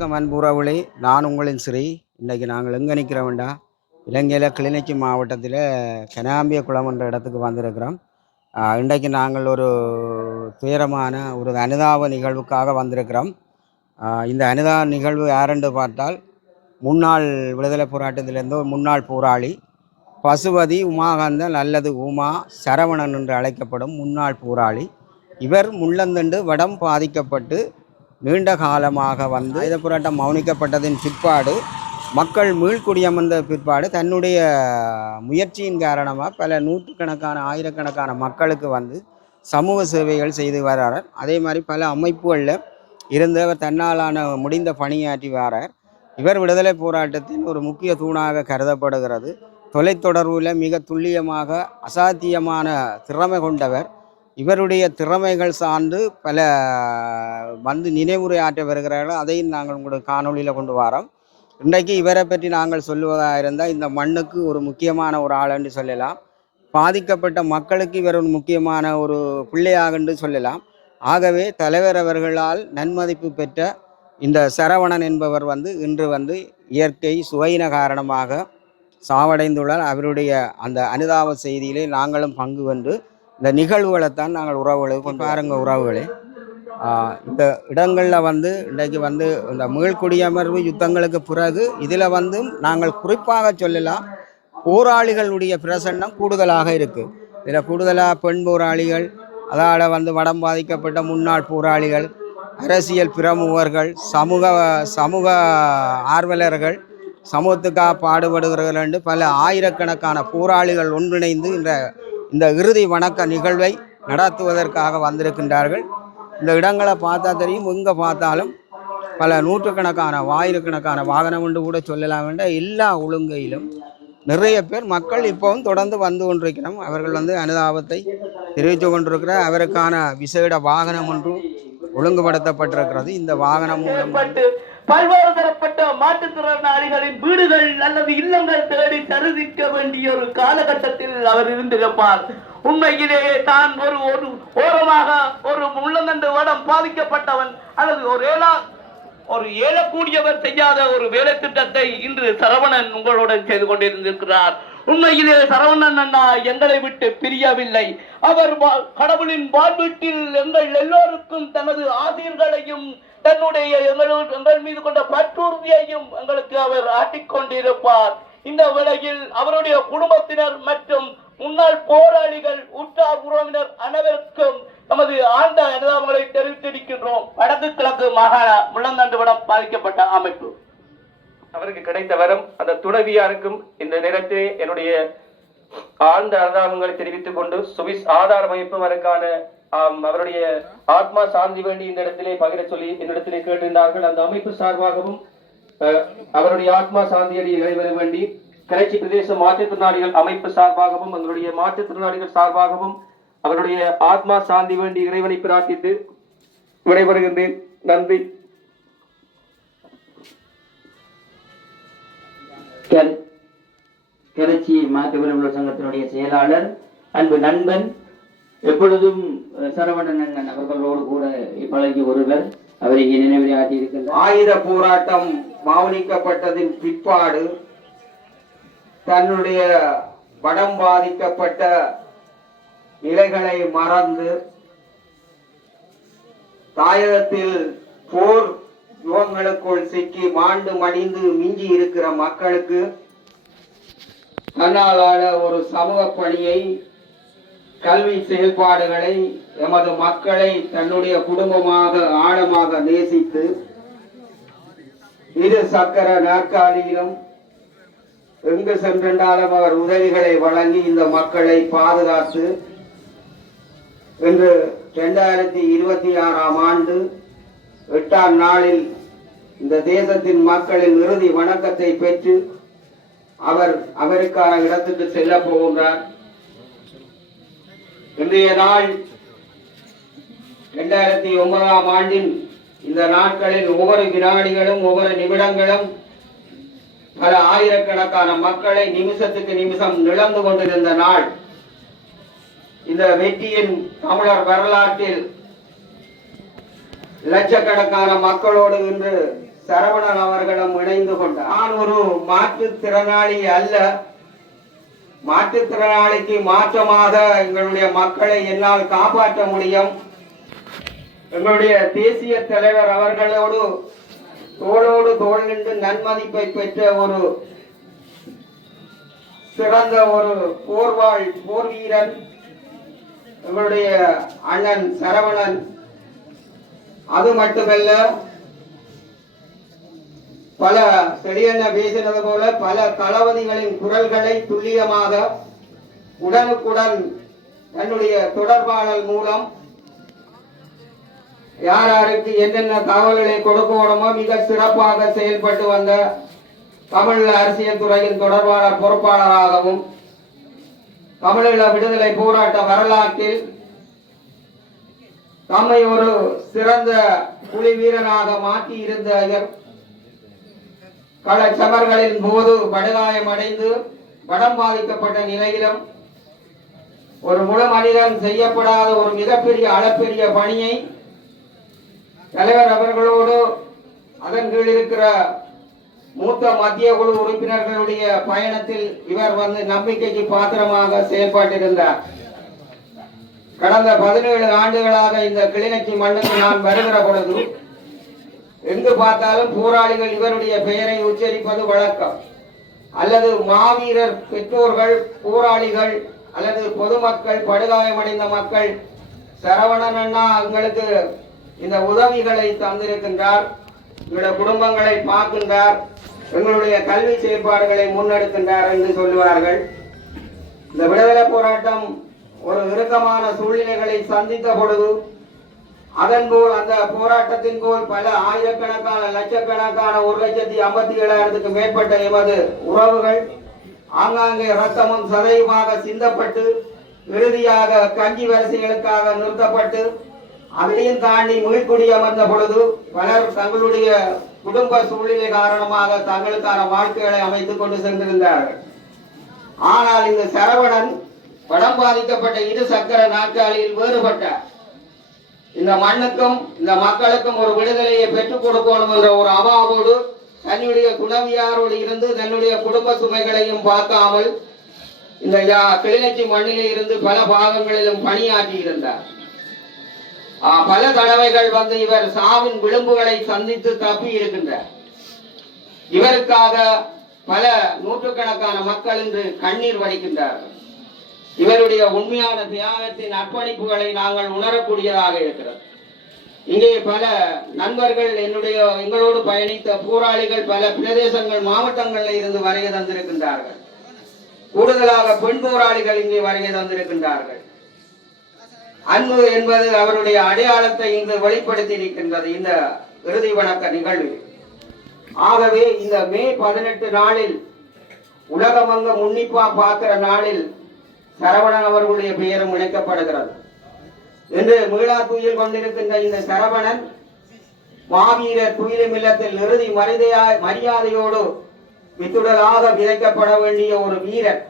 வணக்கம் அன்புறவுகளே, நான் உங்களின் ஸ்ரீ. இன்றைக்கி நாங்கள் எங்கே நிற்கிறோம்டா, இலங்கையில் கிளிநொச்சி மாவட்டத்தில் கனாம்பிய குளம் என்ற இடத்துக்கு வந்திருக்கிறோம். இன்றைக்கு நாங்கள் ஒரு துயரமான ஒரு அனுதாப நிகழ்வுக்காக வந்திருக்கிறோம். இந்த அனுதாப நிகழ்வு யாரென்று பார்த்தால், முன்னாள் விடுதலை போராட்டத்திலிருந்து ஒரு முன்னாள் போராளி பசுபதி உமாகாந்தன் அல்லது உமா சரவணன் என்று அழைக்கப்படும் முன்னாள் போராளி. இவர் முள்ளந்தண்டு வடம் பாதிக்கப்பட்டு நீண்ட காலமாக ஆயுத போராட்டம் மௌனிக்கப்பட்டதின் பிற்பாடு மக்கள் மீள்குடியமர்ந்த பிற்பாடு தன்னுடைய முயற்சியின் காரணமாக பல நூற்றுக்கணக்கான ஆயிரக்கணக்கான மக்களுக்கு சமூக சேவைகள் செய்து வர்றார். அதே மாதிரி பல அமைப்புகளில் இருந்தவர் தன்னாலான முடிந்த பணியாற்றி வரார். இவர் விடுதலை போராட்டத்தின் ஒரு முக்கிய தூணாக கருதப்படுகிறது. தொலைத்தொடர்பில் மிக துல்லியமாக அசாத்தியமான திறமை கொண்டவர். இவருடைய திறமைகள் சார்ந்து பல நினைவுரையாற்ற வருகிறார்கள். அதையும் நாங்கள் உங்களுக்கு காணொலியில் கொண்டு வரோம். இன்றைக்கு இவரை பற்றி நாங்கள் சொல்லுவதாக இருந்தால், இந்த மண்ணுக்கு ஒரு முக்கியமான ஒரு ஆள் என்று சொல்லலாம். பாதிக்கப்பட்ட மக்களுக்கு இவர் ஒரு முக்கியமான ஒரு பிள்ளையாக என்று சொல்லலாம். ஆகவே தலைவர் அவர்களால் நன்மதிப்பு பெற்ற இந்த சரவணன் என்பவர் இன்று இயற்கை சுவையின காரணமாக சாவடைந்துள்ளார். அவருடைய அந்த அனுதாப செய்தியிலே நாங்களும் பங்கு கொண்டு இந்த நிகழ்வுகளைத்தான் நாங்கள் உறவுகளுக்கு பாருங்க. உறவுகளே, இந்த இடங்களில் இன்றைக்கு இந்த மீள்குடியமர்வு யுத்தங்களுக்கு பிறகு இதில் நாங்கள் குறிப்பாக சொல்லலாம், போராளிகளுடைய பிரசன்னம் கூடுதலாக இருக்குது. இதில் கூடுதலாக பெண் போராளிகள், அதால் வடம் பாதிக்கப்பட்ட முன்னாள் போராளிகள், அரசியல் பிரமுகர்கள், சமூக ஆர்வலர்கள், சமூகத்துக்காக பாடுபடுகிறவர்கள் என்று பல ஆயிரக்கணக்கான போராளிகள் ஒன்றிணைந்து இந்த இறுதி வணக்க நிகழ்வை நடத்துவதற்காக வந்திருக்கின்றார்கள். இந்த இடங்களை பார்த்தா தெரியும், எங்கே பார்த்தாலும் பல நூற்றுக்கணக்கான ஆயிரக்கணக்கான வாகனம் என்று கூட சொல்லலாம் என்ற எல்லா ஒழுங்கையிலும் நிறைய பேர் மக்கள் இப்போவும் தொடர்ந்து வந்து கொண்டிருக்கிறோம். அவர்கள் அனுதாபத்தை தெரிவித்து கொண்டிருக்கிறார். அவருக்கான விசேட வாகனம் ஒன்று ஒழுங்குபடுத்தப்பட்டிருக்கிறது. இந்த வாகனம் மூலம் பல்வேறு தரப்பட்ட மாற்றுத்திறனாளிகளின் வீடுகள் அல்லது இல்லங்கள் தேடி தருவிக்க வேண்டிய ஒரு காலகட்டத்தில் அவர் இருந்திருப்பார். உண்மையிலேயே தான் ஒரு ஓரமாக ஒரு முள்ளந்தண்டு வடம் பாதிக்கப்பட்டவன் அல்லது ஒரு ஏலக்கூடியவர் செய்யாத ஒரு வேலை திட்டத்தை இன்று சரவணன் உங்களுடன் செய்து கொண்டிருந்திருக்கிறார். உண்மையிலே சரவணன் அண்ணா எங்களை விட்டு பிரியவில்லை. அவர் கடவுளின் வாழ்வீட்டில் எங்கள் எல்லோருக்கும் தனது ஆசிரியர்களையும் தன்னுடைய எங்கள் மீது கொண்ட பற்றுறுதியையும் எங்களுக்கு அவர் ஆட்டிக்கொண்டிருப்பார். இந்த வேளையில் அவருடைய குடும்பத்தினர் மற்றும் முன்னாள் போராளிகள், உற்றார் உறவினர் அனைவருக்கும் நமது ஆழ்ந்த அனுதாபங்களை தெரிவித்திருக்கின்றோம். வடக்கு கிழக்கு மாகாண முள்ளந்தண்டு வடம் பாதிக்கப்பட்ட அமைப்பு அவருக்கு கிடைத்த வரம் அந்த துறவியாருக்கும் இந்த நேரத்திலே என்னுடைய ஆழ்ந்த அனுதாபங்களை தெரிவித்துக் கொண்டு சுவிஸ் ஆதார அமைப்பு அவருக்கான அவருடைய ஆத்மா சாந்தி வேண்டி இந்த இடத்திலே பகிர சொல்லி என்னிடத்திலே கேட்டிருந்தார்கள். அந்த அமைப்பு சார்பாகவும் அவருடைய ஆத்மா சாந்தியடி இறைவர வேண்டி கிளர்ச்சி பிரதேச மாற்றுத்திறனாளிகள் அமைப்பு சார்பாகவும் எங்களுடைய மாற்றுத்திறனாளிகள் சார்பாகவும் அவருடைய ஆத்மா சாந்தி வேண்டி இறைவனை பிரார்த்தித்து விடைபெறுகின்றேன். நன்றி. கிளர்ச்சி மாற்றுத்திறனாளிகள் சங்கத்தினுடைய செயலாளர் அன்பு நண்பன், எப்பொழுதும் சரவணன் அண்ணன் அவர்களோடு கூட பழகி ஒருவர், அவர் இங்கே நினைவிலே ஆற்றியிருக்கின்றார். ஆயுத போராட்டம் மௌனிக்கப்பட்டதின் பிற்பாடு தன்னுடைய வடம் பாதிக்கப்பட்ட நிலைகளை மறந்து தாயகத்தில் போர் யுகங்களுக்குள் சிக்கி மாண்டு மடிந்து மிஞ்சி இருக்கிற மக்களுக்கு தன்னாலான ஒரு சமூக பணியை, கல்வி செயல்பாடுகளை, எமது மக்களை தன்னுடைய குடும்பமாக ஆழமாக நேசித்து இரு சக்கர நாற்காலியிலும் எங்கு சென்றாலும் அவர் உதவிகளை வழங்கி இந்த மக்களை பாதுகாத்து இன்று 2026ஆம் ஆண்டு 8ஆம் நாளில் இந்த தேசத்தின் மக்களின் இறுதி வணக்கத்தை பெற்று அவருக்கான இடத்துக்கு செல்ல போகின்றார். இன்றைய நாள் 2009ஆம் ஆண்டின் இந்த நாட்களில் ஒவ்வொரு வினாடிகளும் ஒவ்வொரு நிமிடங்களும் பல ஆயிரக்கணக்கான மக்களை நிமிஷத்துக்கு நிமிஷம் இழந்து கொண்டிருந்த நாள். இந்த வெற்றியின் தமிழர் வரலாற்றில் லட்சக்கணக்கான மக்களோடு இன்று சரவணன் அவர்களும் இணைந்து கொண்டார். நான் ஒரு மாற்றுத்திறனாளி அல்ல. மாற்றுத்திறனாளிக்கு மாற்றமாக எங்களுடைய மக்களை என்னால் காப்பாற்ற முடியும். எங்களுடைய தேசிய தலைவர் அவர்களோடு தோளோடு தோள் நின்று நன்மதிப்பை பெற்ற ஒரு சிறந்த ஒரு போர் வீரன் எங்களுடைய அண்ணன் சரவணன். அது மட்டுமல்ல, பல செடியண்ண பேசினது போல பல தளபதிகளின் குரல்களை துல்லியமாக உடனுக்குடன் தன்னுடைய தொடர்பாளர் மூலம் யார் யாருக்கு என்னென்ன தகவல்களை கொடுக்கணுமோ மிக சிறப்பாக செயல்பட்டு வந்த தமிழ் அரசியல் துறையின் தொடர்பாளர் பொறுப்பாளராகவும் தமிழீழ விடுதலை போராட்ட வரலாற்றில் தம்மை ஒரு சிறந்த புலி வீரனாக மாற்றி இருந்த இவர் களச்சமர்களின் போது படுகாயம் அடைந்து படம் பாதிக்கப்பட்ட நிலையிலும் ஒரு முழு மனிதன் செய்யப்படாத ஒரு மிகப்பெரிய அளப்பெரிய பணியை தலைவர் அவர்களோடு அதன் கீழ் இருக்கிற மூத்த மத்திய குழு உறுப்பினர்களுடைய பயணத்தில் இவர் வந்து நம்பிக்கைக்கு பாத்திரமாக செயல்பட்டிருந்தார். கடந்த 17 ஆண்டுகளாக இந்த கிளிநொச்சி மண்ணுக்கு நான் வருகிற பொழுது எங்கு பார்த்தாலும் போராளிகள் இவருடைய பெயரை உச்சரிப்பது வழக்கம். அல்லது மாவீரர் பெற்றோர்கள், போராளிகள் அல்லது பொதுமக்கள், படுகாயமடைந்த மக்கள் சரவணன் அண்ணா எங்களுக்கு இந்த உதவிகளை தந்திருக்கின்றார், எங்களுடைய குடும்பங்களை பார்க்கின்றார், எங்களுடைய கல்வி செயற்பாடுகளை முன்னெடுக்கின்றார் என்று சொல்லுவார்கள். இந்த விடுதலை போராட்டம் ஒரு இறுக்கமான சூழ்நிலைகளை சந்தித்த பொழுது அதன் போல் அந்த போராட்டத்தின் போல் பல ஆயிரக்கணக்கான லட்சக்கணக்கான 1,57,000க்கு மேற்பட்ட எமது உறவுகள் ஆங்காங்கே ரத்தமும் சதையுமாக சிந்தப்பட்டு இறுதியாக கஞ்சி வரிசைகளுக்காக நிறுத்தப்பட்டு அதையும் தாண்டி மீள்குடியமர்ந்த பொழுது பலர் தங்களுடைய குடும்ப சூழ்நிலை காரணமாக தங்களுக்கான வாழ்க்கைகளை அமைத்துக் கொண்டு சென்றிருந்தார்கள். ஆனால் இந்த சரவணன் படம் பாதிக்கப்பட்ட 2 சக்கர நாற்காலியில் வேறுபட்டார். இந்த மண்ணுக்கும் இந்த மக்களுக்கும் ஒரு விடுதலையை பெற்றுக் கொடுக்கணும் என்ற ஒரு அவாவோடு தன்னுடைய துணவியாரோடு இருந்து தன்னுடைய குடும்ப சுமைகளையும் பார்க்காமல் இந்த கிளிநொச்சி மண்ணிலே இருந்து பல பாகங்களிலும் பணியாற்றி இருந்தார். பல தடவைகள் வந்து இவர் சாவின் விளிம்புகளை சந்தித்து தப்பி இருக்கின்றார். இவருக்காக பல நூற்றுக்கணக்கான மக்கள் இன்று கண்ணீர் வடிக்கின்றார்கள். இவருடைய உண்மையான தியாகத்தின் அர்ப்பணிப்புகளை நாங்கள் உணரக்கூடியதாக இருக்கிறது. இங்கே பல நண்பர்கள் எங்களோடு பயணித்த போராளிகள் பல பிரதேசங்கள் மாவட்டங்களில் இருந்து வருகை தந்திருக்கின்றார்கள். கூடுதலாக பெண் போராளிகள் இங்கே வருகை தந்திருக்கின்றார்கள். அன்பு என்பது அவருடைய அடையாளத்தை இங்கு வெளிப்படுத்தி இருக்கின்றது இந்த இறுதி வணக்க நிகழ்வு. ஆகவே இந்த மே 18 நாளில் உலகமங்கம் உன்னிப்பா பார்க்கிற நாளில் சரவணன் அவர்களுடைய பெயரும் இணைக்கப்படுகிறது. என்று மீளா துயில் கொண்டிருக்கின்ற இந்த சரவணன் மாவீரர் துயிலும் இல்லத்தில் இறுதி மரியாதையோடு வித்துடலாக விதைக்கப்பட வேண்டிய ஒரு வீரர்.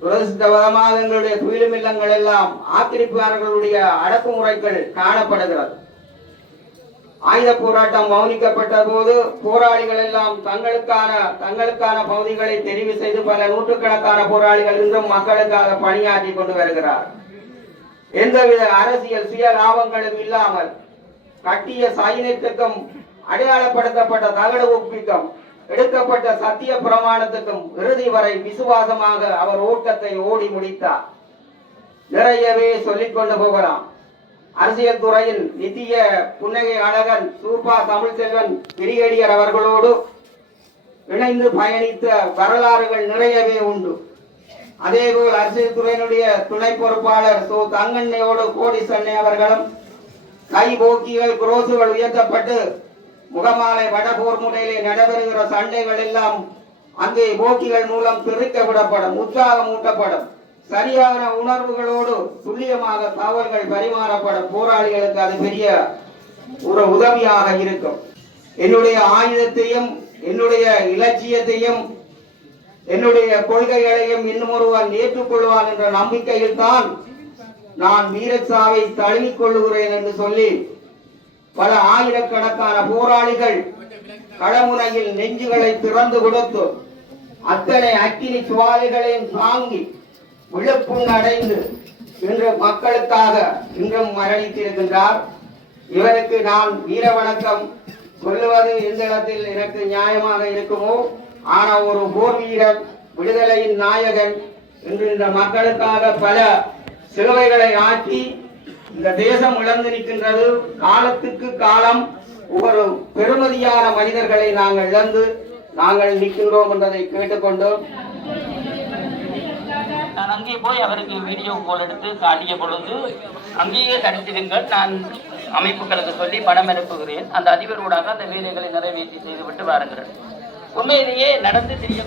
துரதிருஷ்டவசமாக எங்களுடைய துயிலும் இல்லங்கள் எல்லாம் ஆக்கிரமிப்பாளர்களுடைய அடக்குமுறைகள் காணப்படுகிறது. ஆயுத போராட்டம் மௌனிக்கப்பட்ட போது போராளிகள் எல்லாம் தங்களுக்கான பகுதிகளை தெரிவு செய்து பல நூற்றுக்கணக்கான போராளிகள் இன்றும் மக்களுக்காக பணியாற்றி கொண்டு வருகிறார். எந்தவித அரசியல் சுய லாபங்களும் இல்லாமல் கட்டிய சைனியத்துக்கும் அடையாளப்படுத்தப்பட்ட தகடு ஒப்பிக்கும் எடுக்கப்பட்ட சத்திய பிரமாணத்துக்கும் இறுதி வரை விசுவாசமாக அவர் ஓட்டத்தை ஓடி முடித்தார். நிறையவே சொல்லிக் கொண்டு போகலாம். அரசியல் துறையில் நித்திய புன்னகை அழகன் சூப்பா தமிழ்செல்வன் பிரிகேடியர் அவர்களோடு இணைந்து பயணித்த வரலாறுகள் நிறையவே உண்டு. அதேபோல் அரசியல் துறையினுடைய துணை பொறுப்பாளர் சோ தங்கண்ணையோடு கோடிசண்ணை அவர்களும் கைபோக்கிகள் குரோசுகள் உயர்த்தப்பட்டு முகமாலை வடபோர் முறையிலே நடைபெறுகிற சண்டைகள் எல்லாம் அங்கே போக்கிகள் மூலம் பிரிக்க விடப்படும், உற்சாகம் ஊட்டப்படும், சரியான உணர்வுகளோடு துல்லியமாக தகவல்கள் பரிமாறப்படும். போராளிகளுக்கு அது பெரிய ஒரு உதவியாக இருக்கும். என்னுடைய ஆயுதத்தையும் என்னுடைய இலட்சியத்தையும் என்னுடைய கொள்கைகளையும் இன்னும் ஒருவன் ஏற்றுக்கொள்வான் என்ற நம்பிக்கையில் தான் நான் வீரச்சாவை தழுவிக் கொள்ளுகிறேன் என்று சொல்லி பல ஆயிரக்கணக்கான போராளிகள் களமுனையில் நெஞ்சுகளை திறந்து கொடுத்து அத்தனை அக்கினி சுவாலைகளையும் தாங்கி விழுப்புண் அடைந்து இன்று மக்களுக்காக இன்றும் மரணித்திருக்கின்றார். இவருக்கு நான் வீர வணக்கம் சொல்லுவது எந்த இடத்தில் எனக்கு நியாயமாக இருக்குமோ, ஆனால் ஒரு போர் வீரர், விடுதலையின் நாயகன், இன்று இந்த மக்களுக்காக பல சிலுவைகளை ஆக்கி இந்த தேசம் இழந்து நிற்கின்றது. காலத்துக்கு காலம் ஒரு பெருமதியான மனிதர்களை நாங்கள் இழந்து நாங்கள் நிற்கின்றோம் என்பதை கேட்டுக்கொண்டோம். நான் அங்கே போய் அவருக்கு வீடியோ கால் எடுத்து காட்டிய பொழுது அங்கேயே தடுத்திருங்கள், நான் அமைப்புகளுக்கு சொல்லி பணம் அனுப்புகிறேன், அந்த அதிபரோடாக அந்த வேலைகளை நிறைவேற்றி செய்துவிட்டு வாருங்கள். உண்மையிலேயே நடந்து தெரிய